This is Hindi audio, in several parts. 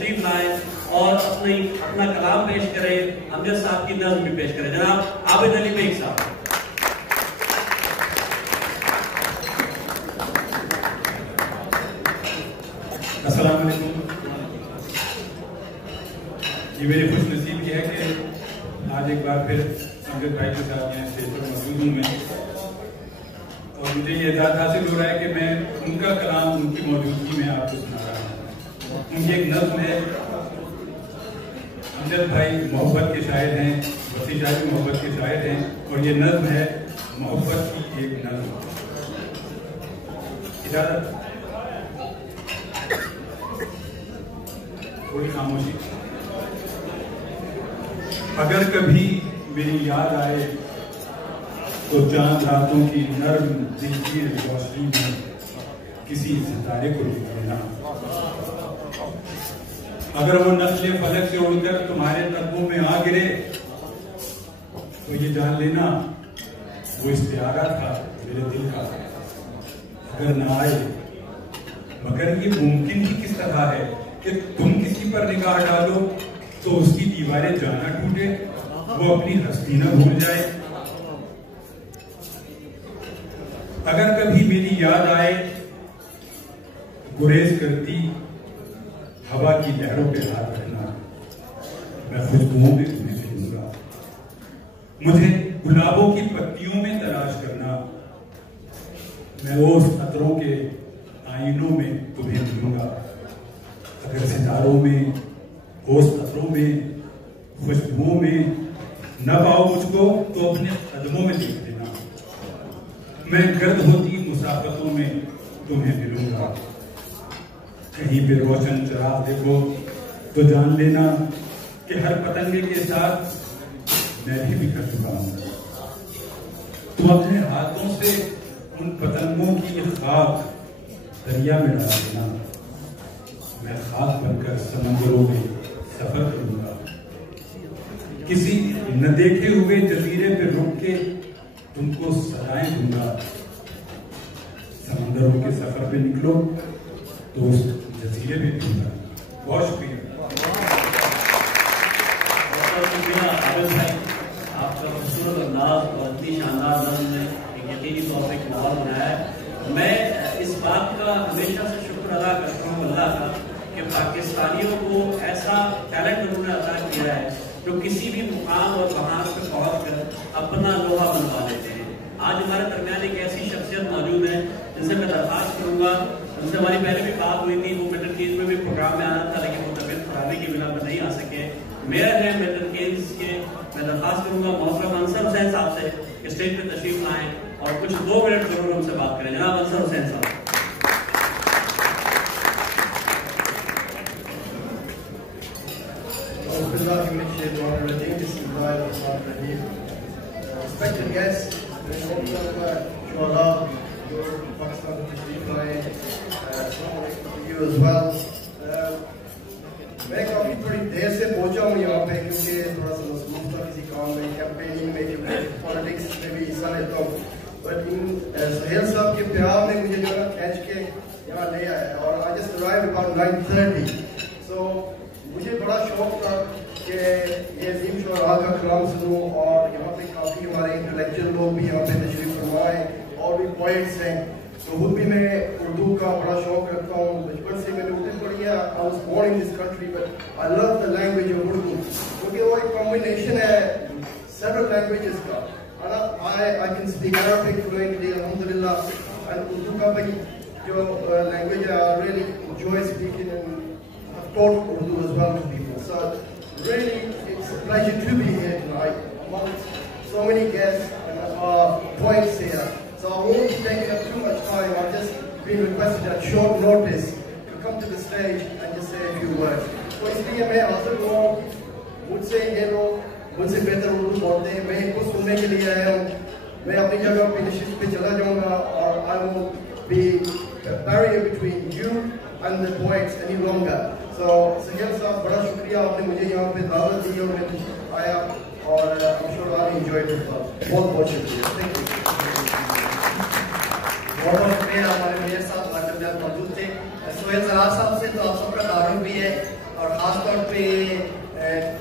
तशरीफ लाएं और अपना कलाम पेश करें, अमजद साहब की नज़्म भी पेश करें। जनाब आबिद अली बेग साहब। अस्सलाम वालेकुम। ये मेरी खुश नसीबी है कि आज एक बार फिर अमजद भाई के साथ यहाँ स्टेज पर मौजूद हूँ मैं, और मुझे ये एजाज़ हासिल हो रहा है कि मैं उनका कलाम उनकी मौजूदगी में आपको सुना रहा हूँ। उनकी एक नज़्म है। अमजद भाई मोहब्बत के शायर हैं, वसी शाह भी मोहब्बत के शायर हैं, और ये नज़्म है मोहब्बत की एक नज़्म। इजाज़त, थोड़ी खामोशी। अगर कभी मेरी याद आए तो चांद रातों की नर्म दिलगीर रोशनी में किसी सितारे को लिख देना। अगर वो नस्ले फलक से उड़कर तुम्हारे कदमों में आ गिरे तो ये जान लेना वो इस्तियारा था मेरे दिल का। अगर ना आए, मगर ये मुमकिन ही किस तरह है कि तुम किसी पर निगाह डालो तो उसकी दीवारें जाना टूटे, वो अपनी हस्ती न भूल जाए। अगर कभी मेरी याद आए, गुरेज करती हवा की लहरों पे हाथ रखना, मैं खुशबुओं में तुम्हें ढूंढूंगा। मुझे गुलाबों की पत्तियों में तलाश करना, मैं ओस अतरों के आईनों में तुम्हें मिलूंगा। अगर सितारों में, ओस अतरों में, खुशबुओं में न पाओ मुझको तो अपने कदमों में देख लेना। मैं गर्द होती मुसाफतों में तुम्हें मिलूंगा। कहीं पे रोशन चराग देखो तो जान लेना कि हर पतंगे के साथ मैं भी बिखर चुका हूं। तुम अपने हाथों से उन पतंगों की खाक दरिया में डाल देना। मैं खाक बनकर समंदरों में सफर करूंगा। किसी न देखे हुए जजीरे पे रुक के तुमको सदाएं दूंगा। समंदरों के सफर पे निकलो तो उस जजीरे में दूंगा। बहुत शुक्रिया। आबिद भाई, आपका खूबसूरत अंदाज और इतनी शानदार नज़्म ने एक यकीनी तौर पर कमाल बनाया है। मैं इस बात का हमेशा से शुक्र अदा करता हूँ अल्लाह का कि पाकिस्तानियों को ऐसा टैलेंट उन्होंने अदा किया है जो किसी भी मुकाम और बहार पे पहुँच कर अपना लोहा बनवा लेते हैं। आज हमारे दरमियान एक ऐसी शख्सियत मौजूद है जिनसे मैं दरख्वास्त करूँगा, उनसे हमारी पहले भी बात हुई थी, वो मिल्टन कीन्स में भी प्रोग्राम में आना था लेकिन वो तबीयत खराबी की बिना पर नहीं आ सके। मेयर है मिल्टन कीन्स के, मैं दरख्वास्त करूँगा मोहतरम अंसर हुसैन साहब से कि स्टेज पर तशरीफ लाएं और कुछ 2 मिनट जरूर उनसे बात करें। जनाब अंसर हुसैन साहब। Respected guests, you as well. मैं काफी थोड़ी देर से पहुंचा हूँ यहाँ पे क्योंकि थोड़ा सा मसरूफ था किसी काम में, कैंपेनिंग में, क्योंकि पॉलिटिक्स में भी हिस्सा लेता हूँ। बट सुहेल साहब के प्यार ने मुझे जो है खींच के यहाँ ले आया और I just arrived about 9:30. So मुझे बड़ा शौक था कि ये अजीम शुअरा का कलाम सुनूं और यहाँ पे काफ़ी हमारे इंटेलेक्चुअल लोग भी यहाँ पे तशरीफ फरमा हैं और भी पॉइंट्स हैं। तो खुद भी मैं उर्दू का बड़ा शौक रखता हूँ, बचपन से मैंने उर्दू पढ़ी है। I was born in this country but I love the language of Urdu क्योंकि वो एक कॉम्बिनेशन है several languages का। I can speak Arabic fluently, alhamdulillah, and Urdu का भाई जो language है I really enjoy speaking and I've taught Urdu as well to people. So really it's a pleasure to be here tonight amongst so many guests and points here. So I won't be taking up too much time. I've just been requested at short notice to come to the stage and just say a few words. So इसलिए मैं हाजिर हुआ हूँ, मुझसे ये लोग मुझसे बेहतर उर्दू बोलते हैं, मैं इनको सुनने के लिए आया हूँ। मैं अपनी जगह पे नशिस्त पे चला जाऊँगा और I won't be a barrier between you and the poets any longer. So Suhail साहब बड़ा शुक्रिया, आपने मुझे यहाँ पे दावत दी और मैं आया और I'm sure I'll enjoy it as well. बहुत बहुत शुक्रिया। Thank you. बहुत शुक्रिया, हमारे मेयर साहब मौजूद थे। सुहेल सरार साहब से तो आप सबका तारुफ भी है, और खासतौर पे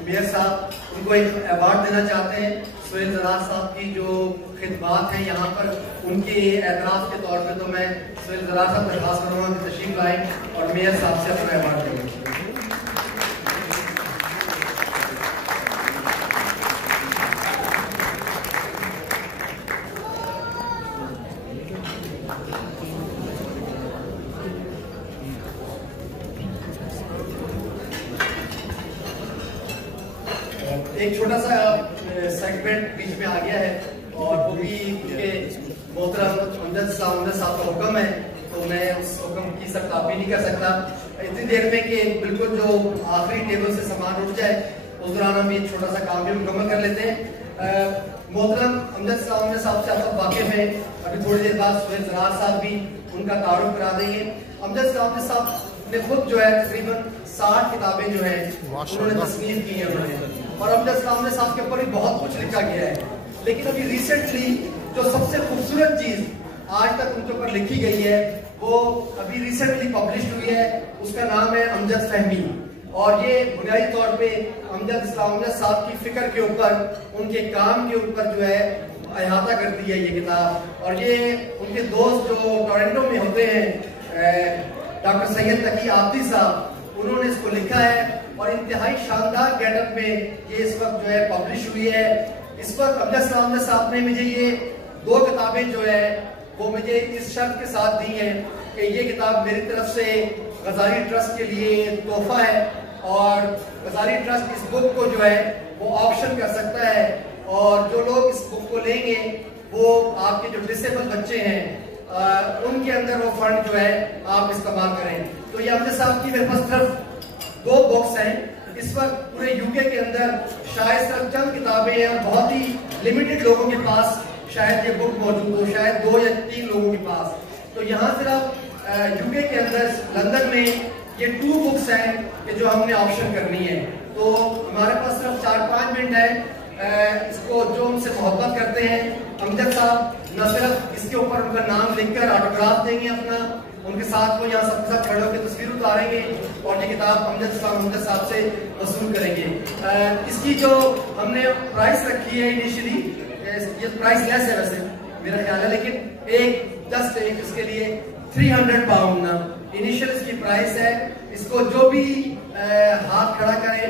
मेयर साहब उनको एक अवार्ड देना चाहते हैं। सुहेल जरार साहब की जो खिदमात हैं यहाँ पर, उनके एतराफ़ के तौर पे तो मैं सुहेल जरार साहब दरख्वास्त करूँगा कि तशरीफ लाएं और मेयर साहब से अपना अवार्ड देंगे। एक छोटा सा सेगमेंट बीच में आ गया है और वो भी मोहतरम अमजद साहब का हुक्म है, तो मैं उस हुक्म की सख्तापी नहीं कर सकता इतनी देर में कि बिल्कुल जो आखिरी टेबल से सामान उठ जाए, उस दौरान हम एक छोटा सा काम भी मुकम्मल कर लेते हैं। मोहतरम अमजद साहब से आप सब वाकिफ हैं, अभी थोड़ी देर बाद सुहेल जरार साहब भी उनका तारुफ करा देंगे। अमजद साहब ने खुद जो है तकरीबन 60 किताबें जो है उन्होंने तस्नीफ की हैं और अमजद साहब के ऊपर भी बहुत कुछ लिखा गया है, लेकिन अभी रिसेंटली जो सबसे खूबसूरत चीज आज तक उनके ऊपर लिखी गई है वो अभी रिसेंटली पब्लिश हुई है, उसका नाम है अमजद फहमी। और ये बुनियादी तौर पे अमजद साहब की फिक्र के ऊपर, उनके काम के ऊपर जो है अहाता करती है ये किताब। और ये उनके दोस्त जो टोरंटो में होते हैं डॉक्टर सैयद तकी आब्दी साहब, उन्होंने इसको लिखा है और इंतहाई शानदार गेटअप में ये इस वक्त जो है पब्लिश हुई है। इस वक्त अमजद साहब ने मुझे ये 2 किताबें जो है वो मुझे इस शर्त के साथ दी हैं कि ये किताब मेरी तरफ से गजाली ट्रस्ट के लिए तोहफा है और गजाली ट्रस्ट इस बुक को जो है वो ऑप्शन कर सकता है और जो लोग इस बुक को लेंगे वो आपके जो डिसेबल बच्चे हैं उनके अंदर वो फंड जो है आप इस्तेमाल करें। तो ये अमजद साहब की मेरे पास सिर्फ 2 बुक्स हैं इस वक्त पूरे यूके के अंदर, शायद सिर्फ चंद किताबें हैं और बहुत ही लिमिटेड लोगों के पास शायद ये बुक मौजूद हो, शायद 2 या 3 लोगों के पास। तो यहाँ सिर्फ यूके के अंदर लंदन में ये 2 बुक्स हैं कि जो हमने ऑप्शन करनी है। तो हमारे पास सिर्फ 4-5 मिनट है, इसको जो हमसे मोहब्बत करते हैं अमजद साहब न सिर्फ इसके ऊपर उनका नाम लिखकर ऑटोग्राफ देंगे अपना, उनके साथ वो यहाँ सबके साथ खड़े होकर तस्वीर उतारेंगे और ये किताब अमजद साहब से वसूल करेंगे। इसकी जो हमने प्राइस रखी है इनिशियली, ये प्राइस लेस है वैसे मेरा ख्याल है, लेकिन एक इसके लिए 300 पाउंड ना इनिशियल इसकी प्राइस है। इसको जो भी हाथ खड़ा करे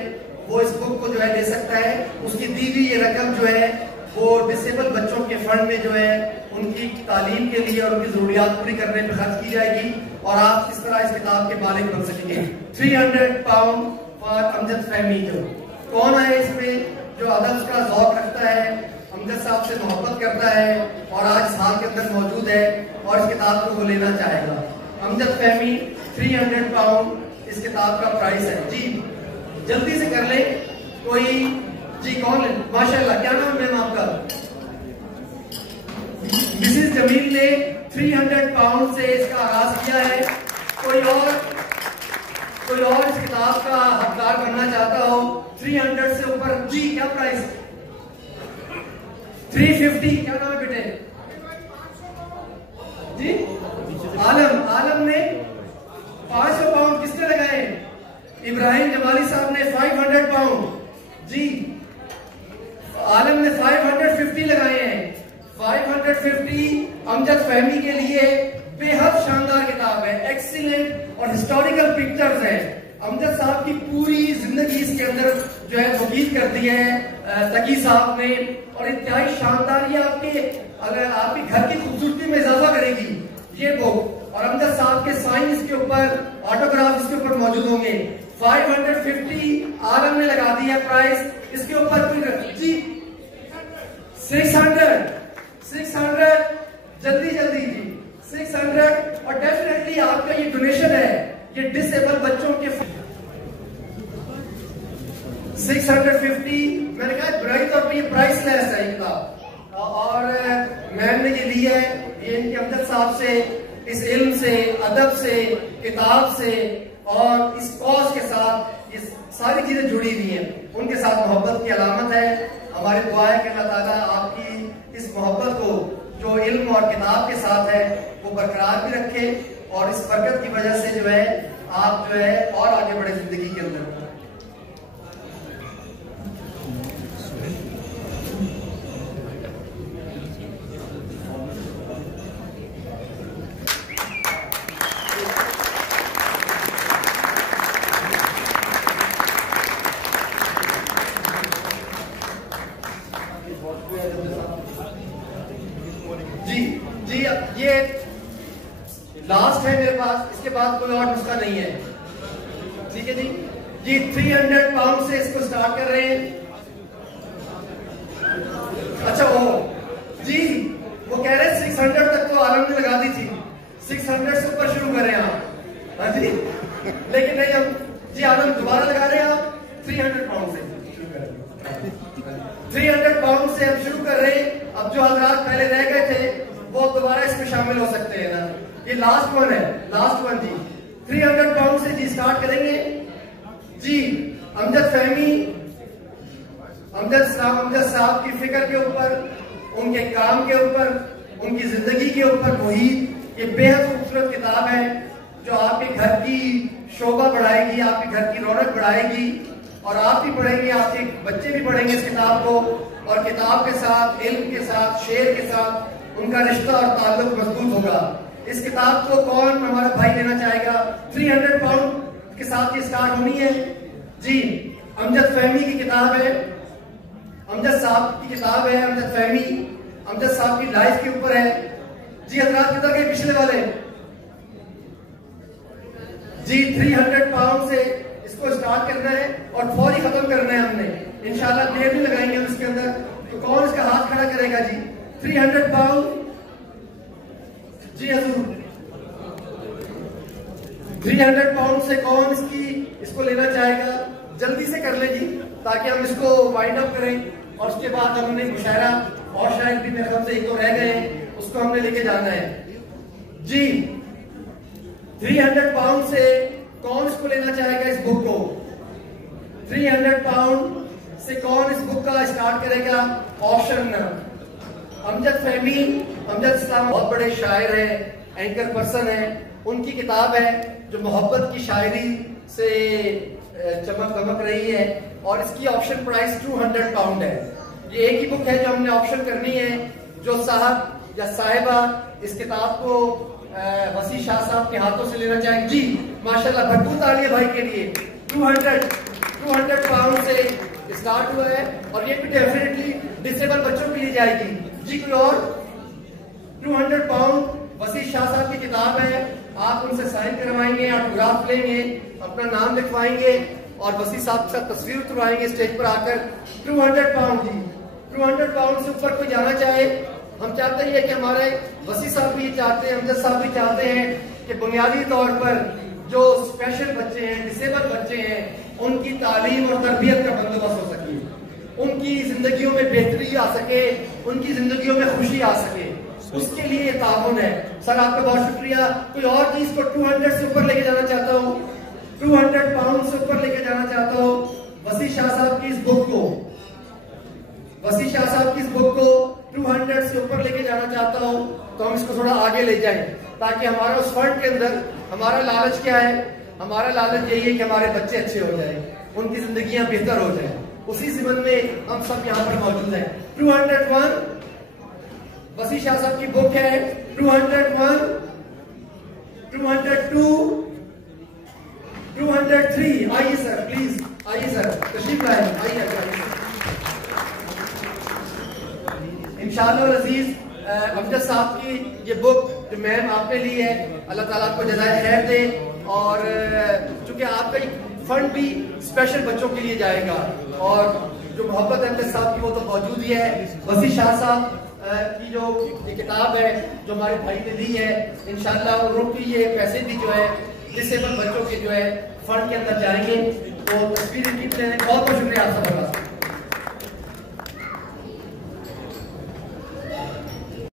वो इस बुक को जो है ले सकता है। उसकी दी हुई ये रकम जो है वो डिसेबल बच्चों के फंड में जो है उनकी तालीम के लिए और उनकी जरूरियात पूरी करने पर खर्च की जाएगी और आप इस तरह इस किताब के मालिक बन सकेंगे। 300 पाउंड फॉर अमजद फहमी। जो कौन है इसमें जो अदब का ज़ौक़ रखता है, अमजद साहब से मोहब्बत करता है और आज साल के अंदर मौजूद है और इस किताब को वो लेना चाहेगा। अमजद फहमी 300 पाउंड इस किताब का प्राइस है। जी जल्दी से कर ले कोई। जी कौन है? माशाल्लाह, क्या नाम है मैम आपका? मिसेस जमील ने 300 पाउंड से इसका आगाज किया है। कोई और इस किताब का हकदार बनना चाहता हो 300 से ऊपर? जी क्या प्राइस? 350। क्या नाम है बेटे? जी आलम ने 500 पाउंड किसने लगाए? इब्राहिम जमाली साहब ने 500 पाउंड। जी आलम ने 550 लगाए हैं। 550 अमजद फहमी के लिए बेहद शानदार किताब है, एक्सीलेंट और हिस्टोरिकल पिक्चर्स है। अमजद साहब की पूरी जिंदगी इसके अंदर जो है वकील कर दी है तकी साहब ने और इंतहाई शानदार, ये आपके घर की खूबसूरती में इजाफा करेगी ये बुक। और अमजद साहब के साइन इसके ऊपर, ऑटोग्राफ इसके ऊपर मौजूद होंगे। 550 आलम ने लगा दिया प्राइस इसके ऊपर। जी 600 जल्दी जी 600। और डेफिनेटली आपका ये डोनेशन है, ये डिसेबल बच्चों के 650। मैंने कहा बुराई तौर पर ये प्राइस लेस है किताब और मैंने ये लिया है ये इनके अमजद साहब से, इस इल्म से, अदब से, किताब से और इस कॉज के साथ ये सारी चीजें जुड़ी हुई हैं, उनके साथ मोहब्बत की अलामत है। हमारी दुआ है कि अल्लाह ताला आपकी इस मोहब्बत को जो इल्म और किताब के साथ है वो बरकरार भी रखे और इस बरकत की वजह से जो है आप जो है और आगे बढ़े जिंदगी के अंदर। जी 300 पाउंड से इसको स्टार्ट कर रहे हैं। अच्छा वो जी वो कह रहे हैं 600 तक तो आलम ने लगा दी थी, 600 से ऊपर शुरू करें आप। हाँ जी लेकिन नहीं हम जी आलम दोबारा लगा रहे हैं आप 300 पाउंड से शुरू करें। 300 पाउंड से हम शुरू कर रहे हैं। अब जो हजरात पहले रह गए थे वो दोबारा इसमें शामिल हो सकते हैं ना। ये लास्ट वन है, लास्ट वन जी 300 पाउंड से जी स्टार्ट करेंगे जी। अमजद फहमी, अमजद साहब की फिक्र के ऊपर, उनके काम के ऊपर, उनकी जिंदगी के ऊपर मुहित, ये बेहद खूबसूरत किताब है जो आपके घर की शोभा बढ़ाएगी, आपके घर की रौनक बढ़ाएगी और आप भी पढ़ेंगे, आपके बच्चे भी पढ़ेंगे इस किताब को और किताब के साथ, इल्म के साथ, शेर के साथ उनका रिश्ता और ताल्लुक मजबूत होगा। इस किताब को कौन हमारा भाई लेना चाहेगा? 300 पाउंड के साथ ये स्टार्ट होनी है जी। अमजद फहमी की किताब है, अमजद साहब की किताब है, अमजद फहमी, अमजद साहब की लाइफ के ऊपर है जी। हजरात किधर गए पिछले वाले जी? 300 पाउंड से इसको स्टार्ट करना है और फौरी खत्म करना है हमने, इंशाल्लाह देर भी लगाएंगे हम इसके अंदर। तो कौन इसका हाथ खड़ा करेगा जी? 300 पाउंड जी हजूर। 300 पाउंड से कौन इसको लेना चाहेगा? जल्दी से कर ले जी ताकि हम इसको वाइंड अप करें और उसके बाद हमने मुशायरा और शायद भी मेरे ख्याल से एक दो रह गए हैं, उसको हमने लेके जाना है जी। 300 पाउंड से कौन इसको लेना चाहेगा इस बुक को? 300 पाउंड से कौन इस बुक का स्टार्ट करेगा? ऑप्शन अमजद फहमी, अमजद इस्लाम बहुत बड़े शायर हैं, एंकर पर्सन हैं, उनकी किताब है जो मोहब्बत की शायरी से चमक दमक रही है और इसकी ऑप्शन प्राइस 200 पाउंड है। ये एक ही बुक है जो हमने ऑप्शन करनी है। जो साहब या साहिबा इस किताब को वसी शाह साहब के हाथों से लेना चाहेंगे जी, माशाल्लाह भरपूर तालियां भाई के लिए। 200 पाउंड से स्टार्ट हुआ है और ये भी डेफिनेटली डिसेबल बच्चों के लिए जाएगी जी। कोई और? 200 पाउंड वसी शाह साहब की किताब है, आप उनसे साइन करवाएंगे, ऑटोग्राफ लेंगे, अपना नाम लिखवाएंगे और वसी साहब के साथ तस्वीर उतरवाएंगे स्टेज पर आकर। 200 पाउंड जी। 200 पाउंड से ऊपर कोई जाना चाहे, हम चाहते हैं कि हमारे वसी साहब भी चाहते हैं, अमजद साहब भी चाहते हैं कि बुनियादी तौर पर जो स्पेशल बच्चे हैं, डिसेबल बच्चे हैं, उनकी तालीम और तरबियत का बंदोबस्त हो सके, उनकी जिंदगियों में बेहतरी आ सके, उनकी जिंदगियों में खुशी आ सके, उसके लिए ये ताउन है। सर आपका बहुत शुक्रिया। कोई और चीज को 200 से ऊपर लेके जाना चाहता हूँ, 200 पाउंड से ऊपर लेके जाना चाहता हूँ वसी शाह साहब की इस बुक को, वसी शाह साहब की इस बुक को 200 से ऊपर लेके जाना चाहता हूँ तो हम इसको थोड़ा आगे ले जाएं ताकि हमारा उस फंड के अंदर, हमारा लालच क्या है? हमारा लालच यही है कि हमारे बच्चे अच्छे हो जाएं, उनकी जिंदगियां बेहतर हो जाएं। उसी ज़िम्मन में हम सब यहाँ पर मौजूद हैं। 201 वसी शाह साहब की बुक है। 201, 202, 203। आइए सर प्लीज, आइए सर तशरीफ लाए, आइए। इंशाअल्लाह अजीज अमजद साहब की ये बुक जो मैम आपने ली है, अल्लाह ताला आपको जज़ाए खैर दे और चूंकि आपका एक फंड भी स्पेशल बच्चों के लिए जाएगा और जो मोहब्बत अमजद साहब की वो तो मौजूद ही है। वसी शाह साहब की जो ये किताब है जो हमारे भाई ने ली है, इंशाअल्लाह उनकी ये पैसे भी जो है डिसेबल बच्चों के जो है फंड के अंदर जाएंगे। तो तस्वीर की बहुत बहुत शुक्रिया आप सबका।